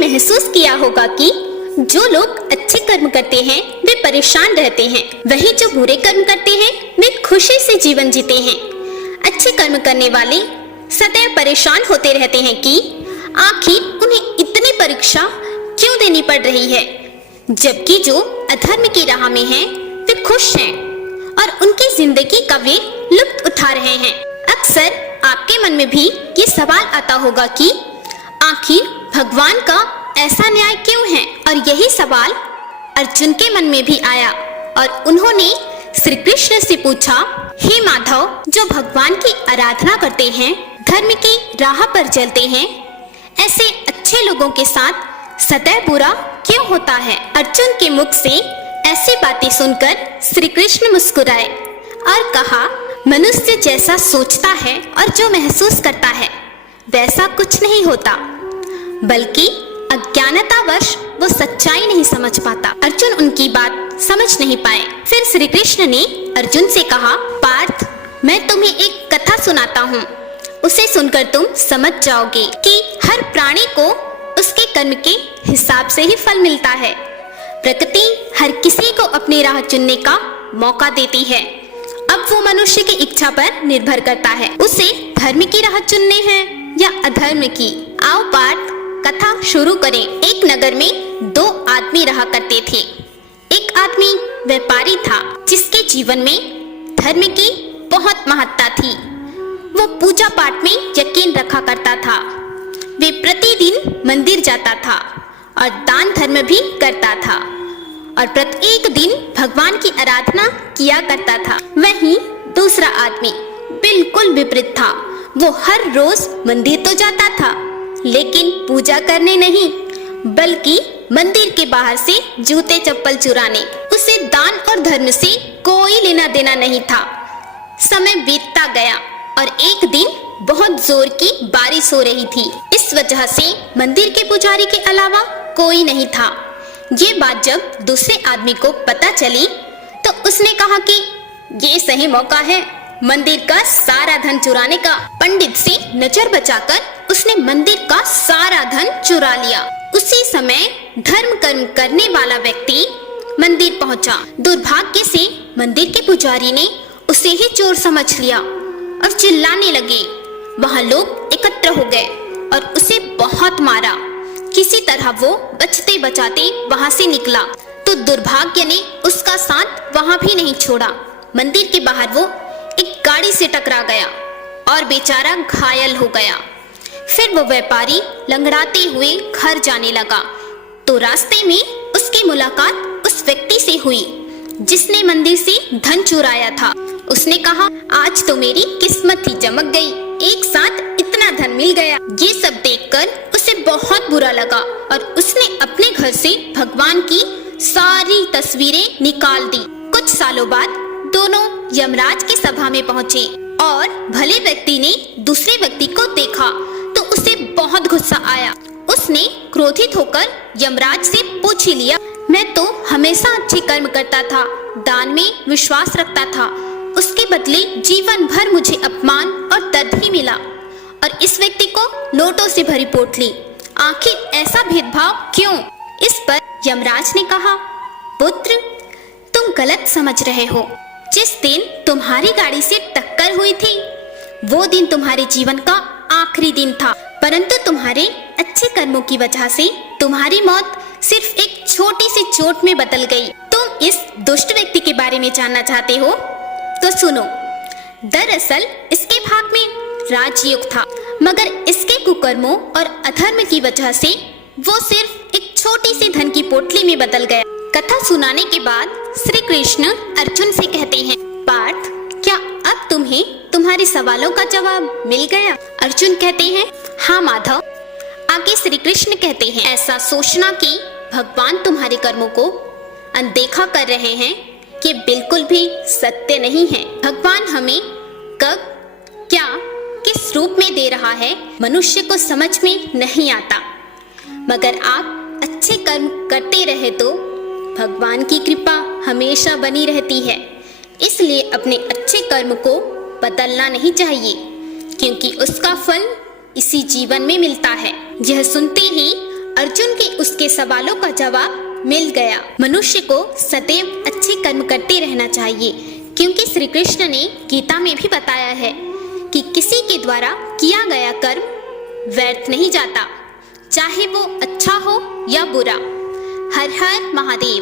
महसूस किया होगा कि जो लोग अच्छे कर्म करते हैं वे परेशान रहते हैं, वहीं जो बुरे कर्म करते हैं वे खुशी से जीवन जीते हैं। अच्छे कर्म करने वाले सदैव परेशान होते रहते हैं कि आखिर उन्हें इतनी परीक्षा क्यों देनी पड़ रही है, जबकि जो अधर्म की राह में हैं वे खुश हैं और उनकी जिंदगी का वे लुत्फ उठा रहे हैं। अक्सर आपके मन में भी ये सवाल आता होगा कि आखिर भगवान का ऐसा न्याय क्यों है, और यही सवाल अर्जुन के मन में भी आया और उन्होंने श्री कृष्ण से पूछा, हे माधव, जो भगवान की आराधना करते हैं, धर्म की राह पर चलते हैं, ऐसे अच्छे लोगों के साथ सदैव बुरा क्यों होता है? अर्जुन के मुख से ऐसी बातें सुनकर श्री कृष्ण मुस्कुराए और कहा, मनुष्य जैसा सोचता है और जो महसूस करता है वैसा कुछ नहीं होता, बल्कि अज्ञानतावश वो सच्चाई नहीं समझ पाता। अर्जुन उनकी बात समझ नहीं पाए। फिर श्री कृष्ण ने अर्जुन से कहा, पार्थ, मैं तुम्हें एक कथा सुनाता हूँ, उसे सुनकर तुम समझ जाओगे कि हर प्राणी को उसके कर्म के हिसाब से ही फल मिलता है। प्रकृति हर किसी को अपनी राह चुनने का मौका देती है। अब वो मनुष्य की इच्छा पर निर्भर करता है, उसे धर्म की राह चुनने हैं या अधर्म की। आओ पार्थ, कथा शुरू करें। एक नगर में दो आदमी रहा करते थे। एक आदमी व्यापारी था जिसके जीवन में धर्म की बहुत महत्ता थी। वो पूजा पाठ में यकीन रखा करता था। वे प्रतिदिन मंदिर जाता था और दान धर्म भी करता था और प्रत्येक दिन भगवान की आराधना किया करता था। वहीं दूसरा आदमी बिल्कुल विपरीत था। वो हर रोज मंदिर तो जाता था, लेकिन पूजा करने नहीं, बल्कि मंदिर के बाहर से जूते चप्पल चुराने। उसे दान और धर्म से कोई लेना देना नहीं था। समय बीतता गया और एक दिन बहुत जोर की बारिश हो रही थी। इस वजह से मंदिर के पुजारी के अलावा कोई नहीं था। ये बात जब दूसरे आदमी को पता चली तो उसने कहा कि ये सही मौका है मंदिर का सारा धन चुराने का। पंडित से नजर बचाकर उसने मंदिर का सारा धन चुरा लिया। उसी समय धर्म कर्म करने वाला व्यक्ति मंदिर पहुंचा। दुर्भाग्य से मंदिर के पुजारी ने उसे ही चोर समझ लिया और चिल्लाने लगे। वहां लोग एकत्र हो गए और उसे बहुत मारा। किसी तरह वो बचते बचाते वहां से निकला तो दुर्भाग्य ने उसका साथ वहां भी नहीं छोड़ा। मंदिर के बाहर वो एक गाड़ी से टकरा गया और बेचारा घायल हो गया। फिर वो व्यापारी लंगड़ाते हुए घर जाने लगा तो रास्ते में उसकी मुलाकात उस व्यक्ति से हुई जिसने मंदिर से धन चुराया था। उसने कहा, आज तो मेरी किस्मत ही चमक गई, एक साथ इतना धन मिल गया। ये सब देखकर उसे बहुत बुरा लगा और उसने अपने घर से भगवान की सारी तस्वीरें निकाल दी। कुछ सालों बाद दोनों यमराज की सभा में पहुँचे और भले व्यक्ति ने दूसरे व्यक्ति को देखा तो उसे बहुत गुस्सा आया। उसने क्रोधित होकर यमराज से पूछ ही लिया, मैं तो हमेशा अच्छे कर्म करता था, दान में विश्वास रखता था, उसके बदले जीवन भर मुझे अपमान और दर्द ही मिला और इस व्यक्ति को नोटों से भरी पोटली, आखिर ऐसा भेदभाव क्यों? इस पर यमराज ने कहा, पुत्र, तुम गलत समझ रहे हो। जिस दिन तुम्हारी गाड़ी से टक्कर हुई थी वो दिन तुम्हारे जीवन का आखिरी दिन था, परंतु तुम्हारे अच्छे कर्मों की वजह से तुम्हारी मौत सिर्फ एक छोटी सी चोट में बदल गई। तुम इस दुष्ट व्यक्ति के बारे में जानना चाहते हो तो सुनो। दरअसल इसके भाग में राजयोग था, मगर इसके कुकर्मों और अधर्म की वजह से वो सिर्फ एक छोटी सी धन की पोटली में बदल गया। कथा सुनाने के बाद श्री कृष्ण अर्जुन से कहते हैं, पार्थ, क्या अब तुम्हें तुम्हारे सवालों का जवाब मिल गया? अर्जुन कहते हैं, हाँ माधव। आगे श्री कृष्ण कहते हैं, ऐसा सोचना कि भगवान तुम्हारे कर्मों को अनदेखा कर रहे हैं ये बिल्कुल भी सत्य नहीं है। भगवान हमें कब, क्या, किस रूप में दे रहा है मनुष्य को समझ में नहीं आता, मगर आप अच्छे कर्म करते रहे तो भगवान की कृपा हमेशा बनी रहती है। इसलिए अपने अच्छे कर्म को बदलना नहीं चाहिए, क्योंकि उसका फल इसी जीवन में मिलता है। यह सुनते ही अर्जुन के उसके सवालों का जवाब मिल गया। मनुष्य को सदैव अच्छे कर्म करते रहना चाहिए, क्योंकि श्री कृष्ण ने गीता में भी बताया है कि किसी के द्वारा किया गया कर्म व्यर्थ नहीं जाता, चाहे वो अच्छा हो या बुरा। हर हर महादेव।